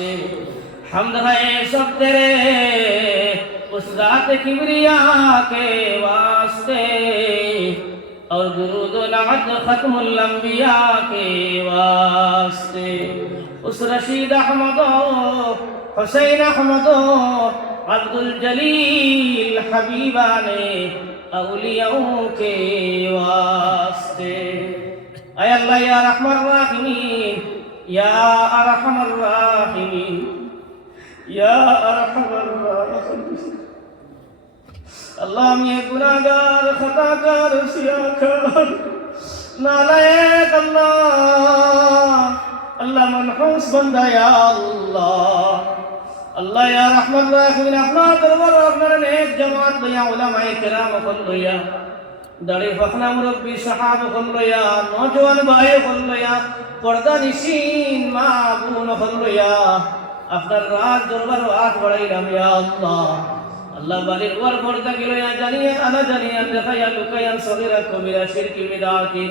سے حمد ہے سب تیرے اس ذات کبریا کے واسطے اور درود و نعت ختم الانبیاء کے واسطے۔ اس رشید احمد و حسین احمد و عبد الجلیل حبیبان اولیاؤں کے واسطے۔ اے اللہ یا رحمن الرحیم ইয়া আরহামার রাহিমিন। ইয়া আরহামার রাহিমিন। আল্লাহ, আমি গুনাহগার, খতাকার, সিয়াকার। নালায়েক আল্লাহ। আল্লাহ মনহুস বান্দা, ইয়া আল্লাহ। আল্লাহ, ইয়া রাহমান রাহিমিন। আপনার দরবারে আপনার নেক জামাত লইয়া, উলামায়ে কেরাম কল লইয়া। দাড়ি ফখনা মুরব্বী সাহাব কল লইয়া নজওয়ান ভাই কল লইয়া পর্দা নিশিন মা বোন কল লইয়া আপনার রাজ দরবার হাত বাড়াইলাম, ইয়া আল্লাহ। আল্লাহ বাড়ির ওয়ার পর্দা গেল জানিয়ে, আনা জানিয়ে, দেখাইয়া, লুকাইয়া সগীরা কবিরা শিরকি বিদাতি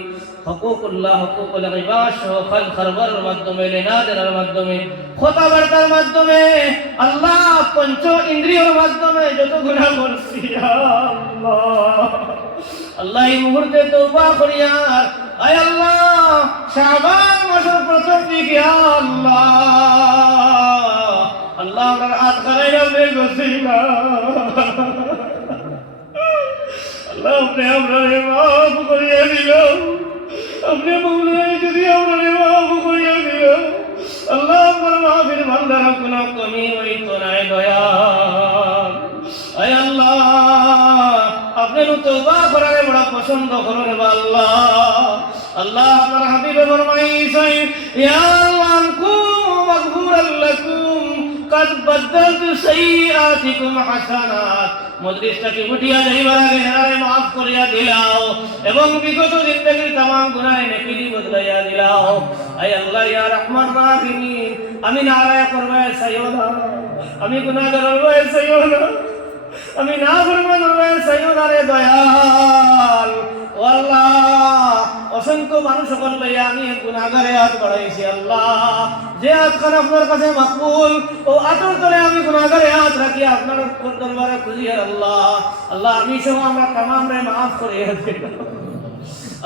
হকুকুল্লাহ, হকুকুল ইবাদ সহ খাল খারবার মাধ্যমে লেনাদের মাধ্যমে কথাবার্তার মাধ্যমে, আল্লাহ পঞ্চ ইন্দ্রিয়র মাধ্যমে, যত গুনাহ করছি আল্লাহ। আল্লাহ এই মুহূর্তে তওবা করিয়া আয় আল্লাহ শাবান মাসের প্রথম দিক আল্লাহ। আল্লাহ আমার হাত খারাই যাবে গসিলা আল্লাহ আপনি আমরা মাফ করিয়া দিল আপনি মৌলাই যদি আমরা মাফ করিয়া দিল আল্লাহ আমার মাফির বান্দার কোনো কমি হইতো নাই দয়া আপনি তওবা করারে বড় পছন্দ করেন বা আল্লাহ আল্লাহ আপনার হাবিবে ফরমাইছেন ইয়া আল্লাহ আনকুম মাগফুরান লাকুম قد بدلت سيئاتكم حسنات মজলিসটাকে উঠিয়া যাইবার আগে হেরারে মাফ করিয়া দিলাও এবং বিগত জিন্দগির তামাম গুনাহ নেকিরি বদলাইয়া দিলাও আয় আল্লাহ ইয়া রহমান রাহিমিন আমি নারায় করবে সাইও না আমি গুনাহগার হবে সাইও না আমি না ফরমান হবে সাইও না রে দয়াল আল্লাহ, অসংখ্য মানুষ সকল লইয়া আমি গুণাগারে হাত বাড়াইছি আল্লাহ। যে হাতখান আপনার কাছে মাকুল ও আতর তলে আমি গুণাগারে হাত রাখি, আপনার দরবারে খুঁজি, আল্লাহ। আল্লাহ, আমি সহ আমরা তামাম মাফ করে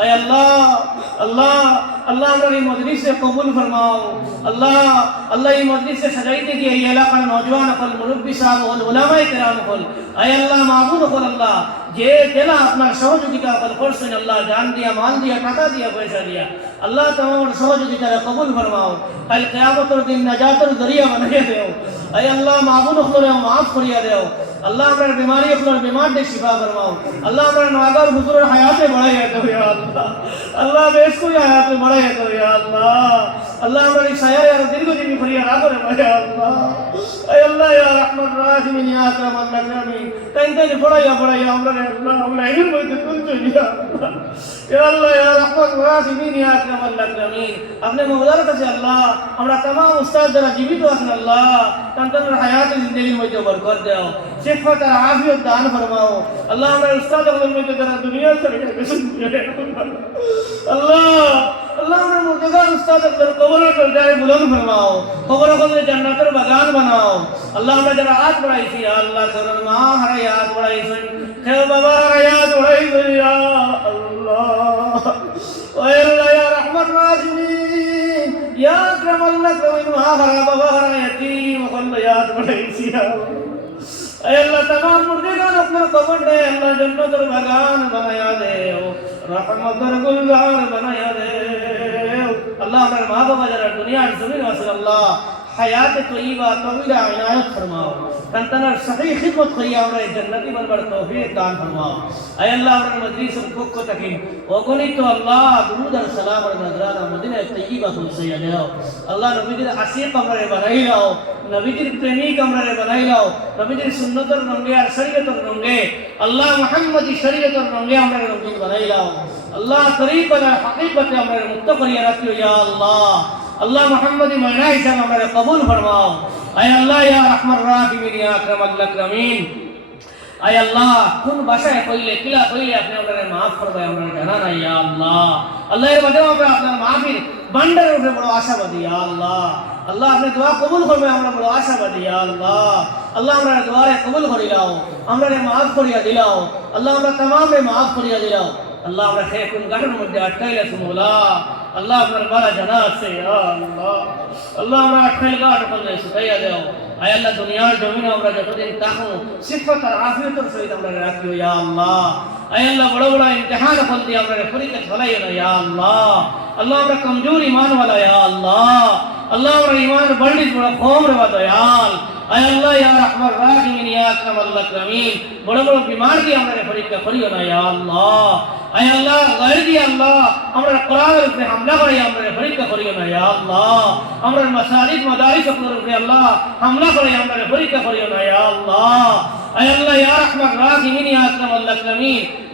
اے اللہ اللہ اللہ میری مجلس سے قبول فرماؤ، اللہ اللہ یہ مجلس سے سجائی دے کہ اللہ پر نوجوان اپن مربی صاحب، اور علماء کرام کل اے اللہ معبود کل اللہ جے جنا اپنا سہوجودی کا پر فرس اللہ جان دیا، مان دیا، ٹاٹا دیا، پیسہ دیا۔ اللہ تمام سہوجودی کا قبول فرماؤ۔ کل قیامت اور دن نجات اور ذریعہ بنائے دیو اے اللہ، معبود اخلو معاف کریا دیو اللہ اپنے بیماری اخلو بیمار دے شفا فرماؤ۔ اللہ اپنے اپنا اور حضور حیات بڑھائی ہے تو یا اللہ۔ اللہ بے اس کو حیات بڑھائی ہے تو یا اللہ۔ আল্লাহ আপনার এই সায়া আর দীর্ঘজীবী করিয়া রাখরে ইয়া আল্লাহ আয় আল্লাহ ইয়া রহমান রাহিমিন ইয়া আকরাম আল্লাহ তাই তাই পড়াইয়া পড়াইয়া আমরা আল্লাহ আমরা এর মধ্যে তুলছো ইয়া আল্লাহ ইয়া আল্লাহ ইয়া রহমান রাহিমিন ইয়া আকরাম আল্লাহ আপনি মহলার কাছে আল্লাহ আমরা तमाम উস্তাদ যারা জীবিত আছেন আল্লাহ তাদের হায়াত জিন্দেগির মধ্যে বরকত দাও শিফাত আর আফিয়ত দান ফরমাও আল্লাহ আমরা উস্তাদ আমাদের মধ্যে যারা দুনিয়া اللہ نے مردگار استاد اکبر قبر پر جائے بلند فرماؤ، قبر کو جنت اور بغان بناؤ۔ اللہ نے جرا ہاتھ بڑھائی تھی اللہ کرن ماں ہر یاد بڑھائی تھی۔ کہ بابا ہر یاد بڑھائی تھی، یا اللہ۔ اے اللہ، یا رحمت راجمی یا اکرم اللہ کرن ماں ہر بابا ہر یتیم اللہ یاد بڑھائی تھی، یا اے اللہ، تمام مردگان اپنا قبر دے اللہ جنت اور بغان بنایا دے۔ রহমতের গুলজার বানায়া দে আল্লাহ আমার মা বাবা যারা দুনিয়ার জমিন আছে আল্লাহ حیات طیبہ طویلہ عنایت فرماؤ تنتنر صحیح خدمت خیا اور جنتی بن بڑ توفیق دان فرماؤ اے اللہ اور مجلس کو کو تکین أو گنی تو اللہ درود اور سلام اور نظرانہ مدینہ طیبہ ہم سے یادو اللہ نبی دل عصیق کمرے بنائی لاؤ نبی دل پریمی کمرے بنائی لاؤ نبی دل سنت اور رنگے اور شریعت اور رنگے اللہ محمد شریعت اور رنگے ہمارے رنگے بنائی لاؤ اللہ قریب بنا حقیقت ہمارے متفق یا اللہ আল্লাহ মুহাম্মদি ময়না হিসাবে আমরা কবুল ফরমাও। আয় আল্লাহ, ইয়া রহমান রাহিমিন, ইয়া আকরামাল আকরামিন। আয় আল্লাহ, কোন ভাষায় কইলে, কিলা কইলে আপনি আমাদের মাফ করবে আমরা জানা নাই, ইয়া আল্লাহ। আল্লাহ এর মাধ্যমে আমরা আপনার মাফির বান্ডারের উপরে বড় আশাবাদী, ইয়া আল্লাহ। আল্লাহ আপনি দোয়া কবুল করবে আমরা বড় আশাবাদী, ইয়া আল্লাহ। আল্লাহ আমরা দোয়ারে কবুল করিলাও আমরা মাফ করিয়া দিলাও আল্লাহ আমরা তামামে মাফ করিয়া দিলাও আল্লাহ আমরা খেয়ে কোন গাঠের মধ্যে আটকাইলে সুমলা আল্লাহ আপনার বালা জানা আছে আল্লাহ। আল্লাহ আমরা আটকাইল গাঠ করলে শুকাইয়া দেও। আয় আল্লাহ, দুনিয়ার জমিনে আমরা যতদিন তাকো সিফত আর আফিয়তর সহিত আমরা রাখিও ইয়া আল্লাহ। আয় আল্লাহ, বড় বড় ইমতিহান ফল দিয়ে আমরা পরীক্ষা ছলাইও না ইয়া আল্লাহ। আল্লাহ আমরা কমজোর ইমান দয়াল আয় আল্লাহ, ইয়া রহমান রাহিমিন, ইয়া আকরাম আল্লাহ কামিন বড় বড় বিমার দিয়ে আমরা পরীক্ষা করিও না, ইয়া আল্লাহ। আয় আল্লাহ গায়র দিয়ে আল্লাহ, আমরা কোরআনের উপরে হামলা করে আমরা পরীক্ষা করিও না, ইয়া আল্লাহ। আমরা মাসাজিদ মাদারিস উপরে আল্লাহ হামলা করে আমরা পরীক্ষা করিও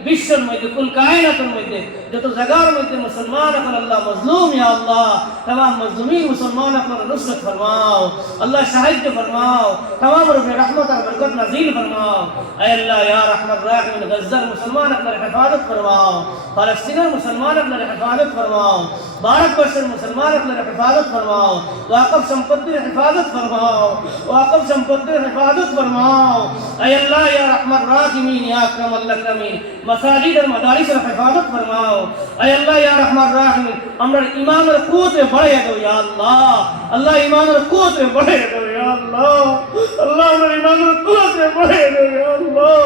বিশ্বের মধ্যে কুল কায়নাতের মধ্যে যত জায়গার মধ্যে মুসলমান এখন আল্লাহ মজলুম ইয়া আল্লাহ तमाम मजलूमीन मुसलमान अपना नुसरत फरमाओ अल्लाह साहित्य फरमाओ तमाम रुपये रहमत और बरकत नजील फरमाओ ऐ अल्लाह या रहमत राहिम गज्जा मुसलमान अपना हिफाजत फरमाओ फलस्तीन मुसलमान अपना हिफाजत फरमाओ भारत वर्ष मुसलमान अपना हिफाजत फरमाओ वाकफ संपत्ति हिफाजत फरमाओ वाकफ संपत्ति हिफाजत फरमाओ ऐ अल्लाह या रहमत राहिमीन या अकरम अल्लाह মসাজিদ আর মাদারিসের হেফাজত ফরমাও। আয় আল্লাহ, ইয়া রহমান রাহিম, আমরা ইমানের কুয়তে বাড়াইয়া দাও ইয়া আল্লাহ। আল্লাহ ইমানের কুয়তে বাড়াইয়া দাও ইয়া আল্লাহ। আল্লাহ আমরা ইমানের কুয়তে বাড়াইয়া দাও ইয়া আল্লাহ।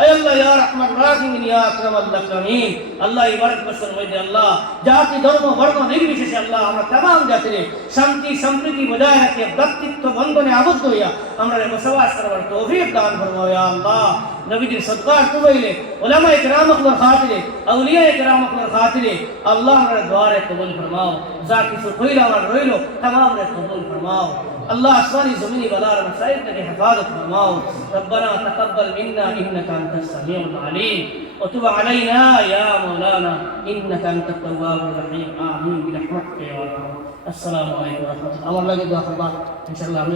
আয় আল্লাহ, ইয়া রহমান রাহিমিন ইয়া আকরাম আল্লাহ কামিন আল্লাহ এই ভারত বর্ষের মধ্যে আল্লাহ জাতি ধর্ম বর্ণ নির্বিশেষে আল্লাহ আমরা তাম জাতিরে শান্তি সম্প্রীতি বজায় রাখে ব্যক্তিত্ব বন্ধনে আবদ্ধ হইয়া আমরা বসবাস করবার তৌফিক দান ফরমাও ইয়া আল্লাহ নবীজির সদকার তুবাইলে ওলামা ইকরাম আখলার খাতিরে আউলিয়া ইকরাম আখলার খাতিরে আল্লাহ আমরা দোয়ারে কবুল ফরমাও যা কিছু হইল আমার রইল तमाम রে কবুল الله اسماني زميني بلار رب صاحب حفاظت بالموت ربنا تقبل منا إنك أنت السميع العليم. وتب علينا يا مولانا إنك أنت التواب الرحيم. آمين برحمتك يا رب. السلام عليكم ورحمة الله الله يجزاك الله إن شاء الله.